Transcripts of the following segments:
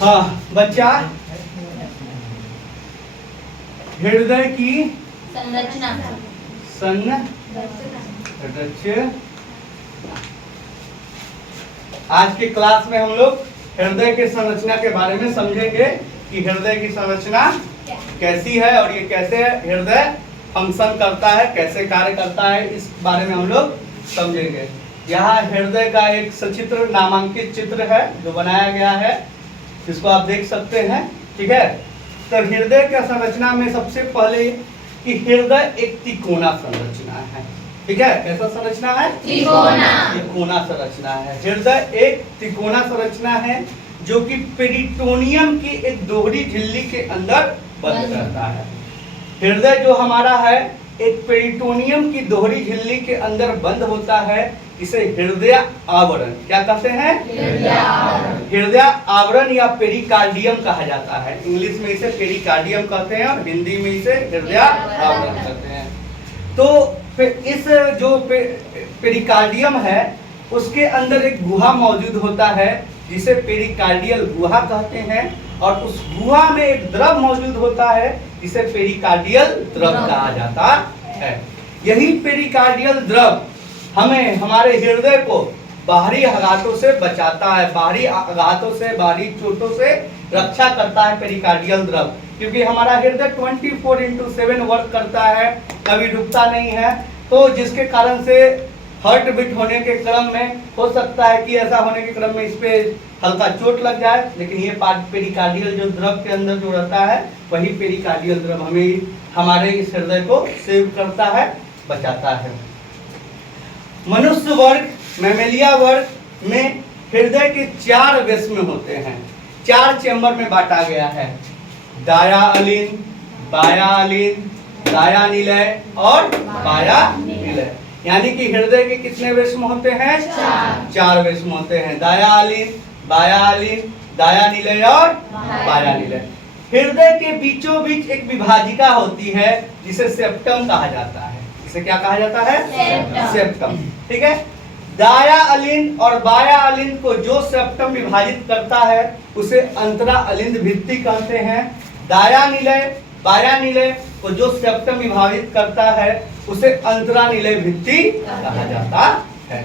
हाँ बच्चा, हृदय की संरचना। आज के क्लास में हम लोग हृदय के संरचना के बारे में समझेंगे कि हृदय की संरचना कैसी है और ये कैसे हृदय फंक्शन करता है, कैसे कार्य करता है, इस बारे में हम लोग समझेंगे। यहाँ हृदय का एक सचित्र नामांकित चित्र है जो बनाया गया है, जिसको आप देख सकते हैं। ठीक है, तो हृदय का संरचना में सबसे पहले कि हृदय एक तिकोना संरचना है। ठीक है, कैसा संरचना है? त्रिकोना संरचना है। हृदय एक त्रिकोना संरचना है जो कि पेरिटोनियम की एक दोहरी झिल्ली के अंदर बंद रहता है। हृदय जो हमारा है एक पेरिटोनियम की दोहरी झिल्ली के अंदर बंद होता है। इसे हृदय आवरण क्या कहते हैं? हृदय आवरण या पेरिकार्डियम कहा जाता है। इंग्लिश में इसे पेरिकार्डियम कहते हैं और हिंदी में इसे हृदय आवरण कहते हैं। तो इस जो पेरिकार्डियम है उसके अंदर एक गुहा मौजूद होता है जिसे पेरिकार्डियल गुहा कहते हैं, और उस गुहा में एक द्रव मौजूद होता है जिसे पेरिकार्डियल द्रव कहा जाता है। यही पेरिकार्डियल द्रव हमें हमारे हृदय को बाहरी आघातों से बचाता है, बाहरी आघातों से, बाहरी चोटों से रक्षा करता है पेरिकार्डियल द्रव, क्योंकि हमारा हृदय 24/7 वर्क करता है, कभी रुकता नहीं है। तो जिसके कारण से हार्ट बीट होने के क्रम में हो सकता है कि ऐसा होने के क्रम में इस पे हल्का चोट लग जाए, लेकिन ये पेरिकार्डियल जो द्रव के अंदर जो रहता है वही पेरिकार्डियल द्रव हमें हमारे इस हृदय को सेव करता है, बचाता है। मनुष्य वर्ग, मैमेलिया वर्ग में हृदय के 4 वेस्म होते हैं, 4 चैम्बर में बांटा गया है। दाया अलिन, बाया अलिन, दाया निलय और बाया निलय। यानी कि हृदय के कितने वेस्म होते हैं? 4 वेस्म होते हैं। दाया अलिन, बाया अलिन, दाया निलय और बाया निलय। हृदय के बीचों बीच एक विभाजिका होती है जिसे सेप्टम कहा जाता है। इसे क्या कहा जाता है? सेप्टम। ठीक है, दाया अलिंद और बाया अलिंद को जो सेप्टम विभाजित करता है उसे अंतरा अलिंद भित्ति कहते हैं। दाया निलय, बाया निलय को जो सेप्टम विभाजित करता है उसे अंतरा निलय भित्ति कहा जाता है।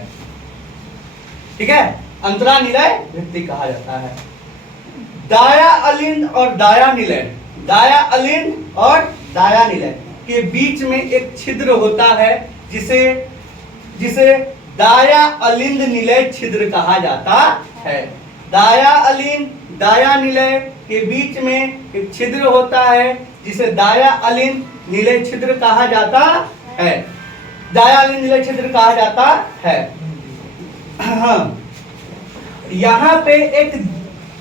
ठीक है, अंतरा निलय भित्ति कहा जाता है। दाया अलिंद और दाया निलय, दाया अलिंद और दाया निलय के बीच में एक छिद्र होता है जिसे दाया अलिंद निलय छिद्र कहा जाता है। दाया अलिंद दाया निलय के बीच में एक छिद्र होता है जिसे दाया अलिंद निलय छिद्र कहा जाता है। दाया अलिंद निलय छिद्र कहा जाता है। हाँ, यहाँ पे एक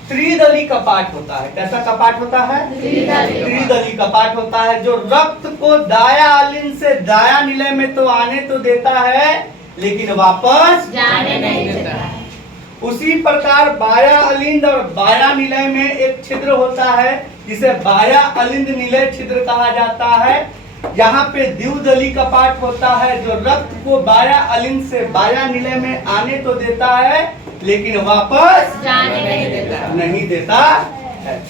त्रिदली कपाट होता है। कैसा कपाट होता है? त्रिदली कपाट होता है जो रक्त को दाया अलिंद से दाया निलय में तो आने तो देता है लेकिन वापस जाने नहीं देता। उसी प्रकार बाया अलिंद और बाया निलय में एक छिद्र होता है जिसे बाया अलिंद निलय छिद्र कहा जाता है। यहाँ पे द्विदली कपाट होता है जो रक्त को बाया अलिंद से बाया निलय में आने तो देता है लेकिन वापस जाने नहीं देता है।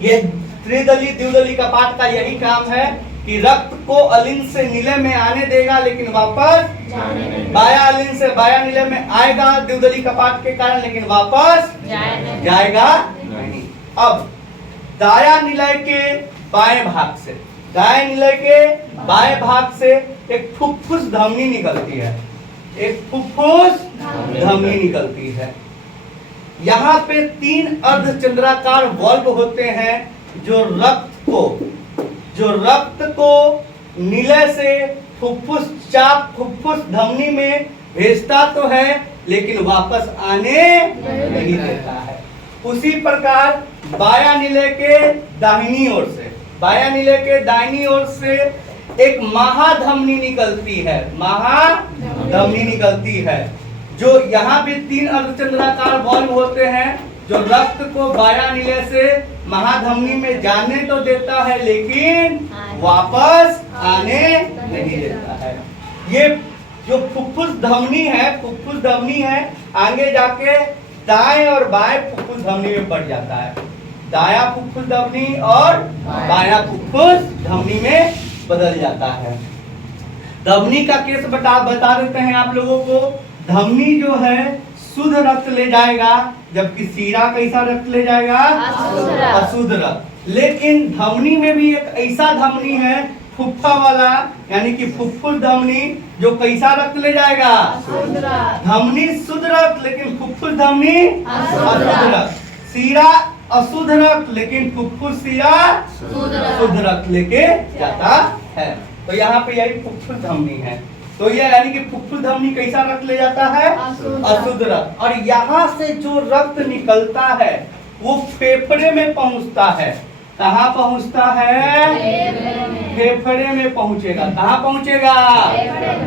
ये त्रिदली द्विदली कपाट का यही काम है कि रक्त को अलिंद से निलय में आने देगा लेकिन वापस बाया अलिंद से बाया निलय में आएगा द्विदली कपाट के कारण, लेकिन वापस जाएगा नहीं। अब दाया निलय के बाएं भाग से, दाया निलय के बाएं भाग से एक फुफ्फुस धमनी निकलती है, एक फुफ्फुस धमनी निकलती है। यहाँ पे 3 अर्धचंद्राकार वाल्व होते हैं जो रक्त को निलय से फुफ्फुस धमनी में भेजता तो है लेकिन वापस आने नहीं देता है। उसी प्रकार बाया निलय के दाहिनी ओर से, बाया निलय के दाहिनी ओर से एक महाधमनी निकलती है, महाधमनी निकलती है जो यहाँ भी 3 अर्धचंद्राकार वाल्व होते हैं जो रक्त को बाया निलय से महाधमनी में जाने तो देता है लेकिन वापस आने नहीं देता है। ये जो फुफ्फुस धमनी है आगे जाके दाएं और बाएं फुफ्फुस धमनी में बढ़ जाता है। दायां फुफ्फुस धमनी और बायां फुफ्फुस धमनी में बदल जाता है। धमनी का केस बता देते हैं आप लोगों को। धमनी जो है शुद्ध रक्त ले जाएगा, जबकि सीरा कैसा रक्त ले जाएगा? अशुद्ध रक्त। लेकिन धमनी में भी एक ऐसा धमनी है फुफ्फा वाला, यानी कि फुफ्फुस धमनी, जो कैसा रक्त ले जाएगा? धमनी शुद्ध रक्त, लेकिन फुफ्फुस धमनी अशुद्ध रक्त। सीरा अशुद्ध रक्त, लेकिन फुफ्फुस सीरा शुद्ध रक्त लेके जाता है। तो यहाँ पे यही फुफ्फुस धमनी है। तो ये यानी कि फुफ्फुस धमनी कैसा रक्त ले जाता है? अशुद्ध रक्त। और यहाँ से जो रक्त निकलता है वो फेफड़े में पहुंचता है। कहाँ पहुंचता है? फेफड़े में पहुंचेगा। कहाँ पहुंचेगा?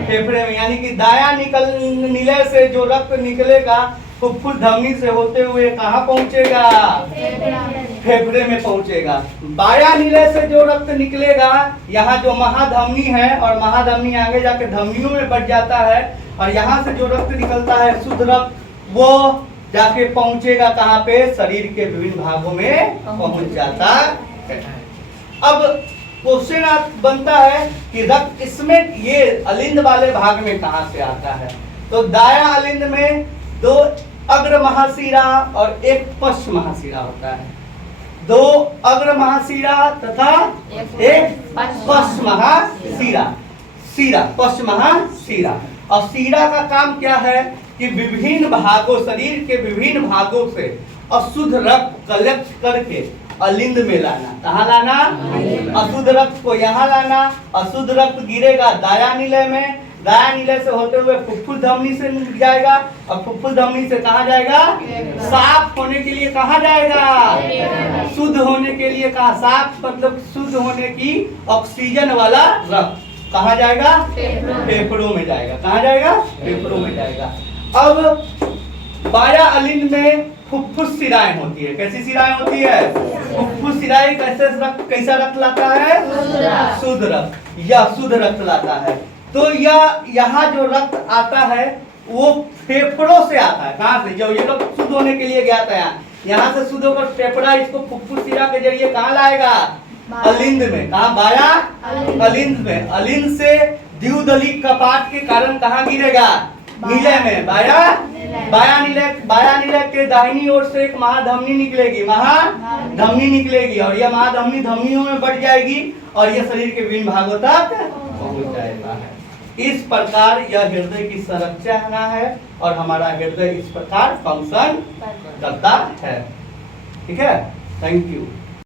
फेफड़े में। यानी कि दाया नीले से जो रक्त निकलेगा फुफ्फुस धमनी से होते हुए कहाँ पहुंचेगा? फेफड़े में पहुंचेगा। बाया नीले से जो रक्त निकलेगा, यहाँ जो महाधमनी है और महाधमनी आगे जाके धमनियों में बढ़ जाता है, और यहाँ से जो रक्त निकलता है शुद्ध रक्त, वो जाके पहुंचेगा कहाँ पे? शरीर के विभिन्न भागों में पहुंच जाता है। अब क्वेश्चन बनता है कि रक्त इसमें ये अलिंद वाले भाग में कहाँ से आता है? तो दाया अलिंद में 2 अग्र महाशिरा और 1 पश्च महाशिरा होता है। 2 अग्र महाशिरा तथा 1 पश्च महाशिरा। पश्च महाशिरा। और शिरा का काम क्या है कि विभिन्न भागों, शरीर के विभिन्न भागों से अशुद्ध रक्त कलेक्ट करके अलिंद में लाना। कहाँ लाना? अशुद्ध रक्त को यहाँ लाना। अशुद्ध रक्त गिरेगा दाया नीले में, दाया नीले से होते हुए फुफ्फुस धमनी से जाएगा, और फुफ्फुस धमनी से कहाँ जाएगा? साफ होने के लिए कहाँ जाएगा? शुद्ध होने के लिए कहाँ? साफ मतलब शुद्ध होने की ऑक्सीजन वाला रक्त कहाँ जाएगा? फेफड़ों में जाएगा। कहाँ जाएगा? फेफड़ों में जाएगा। अब बाया अलिंद में फुफ्फुस शिराएं होती है। कैसी शिराएं होती है? फुफ्फुस शिराएं कैसा रक्त लाता है? शुद्ध रक्त। यह शुद्ध रक्त लाता है। तो यह यहाँ जो रक्त आता है वो फेफड़ों से आता है। कहाँ से? जो ये लोग शुद्ध होने के लिए गया था, यहाँ से शुद्ध होकर फेफड़ा इसको फुफ्फुस शिरा के जरिए कहाँ लाएगा? अलिंद में। कहाँ? बाया अलिंद में। अलिंद से द्विदली कपाट के कारण कहाँ गिरेगा? नीले में। बाया नीले के दाहिनी ओर से एक महाधमनी निकलेगी। महाधमनी निकलेगी, और यह महाधमनी धमनियों में बढ़ जाएगी, और यह शरीर के विभिन्न भागों तक पहुंच जाएगा। इस प्रकार यह हृदय की संरचना है, और हमारा हृदय इस प्रकार फंक्शन करता है। ठीक है। Thank you.